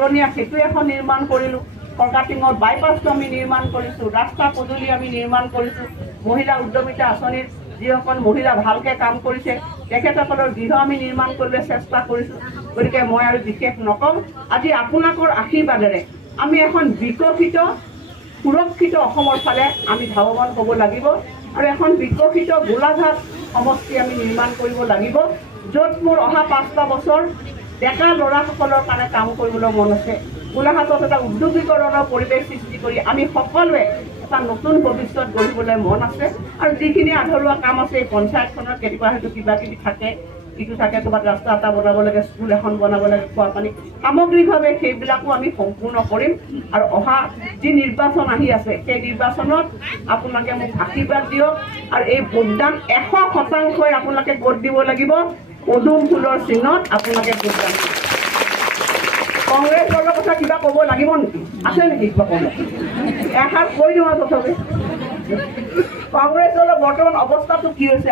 পুৰণীয়া সেতু এখন নিৰ্মাণ কৰিলোঁ, ফৰকাটিঙৰ বাইপাছটো আমি নিৰ্মাণ কৰিছোঁ, ৰাস্তা পদূলি আমি নিৰ্মাণ কৰিছোঁ, মহিলা উদ্যমিতা আঁচনিত যিসকল মহিলা ভালকৈ কাম কৰিছে তেখেতসকলৰ গৃহ আমি নিৰ্মাণ কৰিবলৈ চেষ্টা কৰিছোঁ। গতিকে মই আৰু বিশেষ নকওঁ। আজি আপোনালোকৰ আশীৰ্বাদেৰে আমি এখন বিকশিত সুৰক্ষিত অসমৰ ফালে আমি ধাৱমান হ'ব লাগিব আৰু এখন বিকশিত গোলাঘাট সমষ্টি আমি নিৰ্মাণ কৰিব লাগিব, য'ত মোৰ অহা 5টা বছৰ ডেকা ল'ৰাসকলৰ কাৰণে কাম কৰিবলৈ মন আছে। গোলাঘাটত এটা উদ্যোগীকৰণৰ পৰিৱেশ সৃষ্টি কৰি আমি সকলোৱে এটা নতুন ভৱিষ্যত গঢ়িবলৈ মন আছে। আৰু যিখিনি আধৰুৱা কাম আছে এই পঞ্চায়তখনত কেতিয়াবা হয়তো কিবা কিবি থাকে, ইটো থাকে, ক'ৰবাত ৰাস্তা এটা বনাব লাগে, স্কুল এখন বনাব লাগে, খোৱা পানী, সামগ্ৰিকভাৱে সেইবিলাকো আমি সম্পূৰ্ণ কৰিম। আৰু অহা যি নিৰ্বাচন আহি আছে সেই নিৰ্বাচনত আপোনালোকে মোক আশীৰ্বাদ দিয়ক আৰু এই ভোটদান 100% আপোনালোকে ভোট দিব লাগিব। পদুম ফুলৰ চিহ্নত আপোনালোকে ভোটদান দিব। কংগ্ৰেছ দলৰ কথা কিবা ক'ব লাগিব নেকি? আছে নেকি কিবা ক'ব? এষাৰ কৈ দিওঁ আৰু তথাপি কংগ্ৰেছ দলৰ বৰ্তমান অৱস্থাটো কি হৈছে?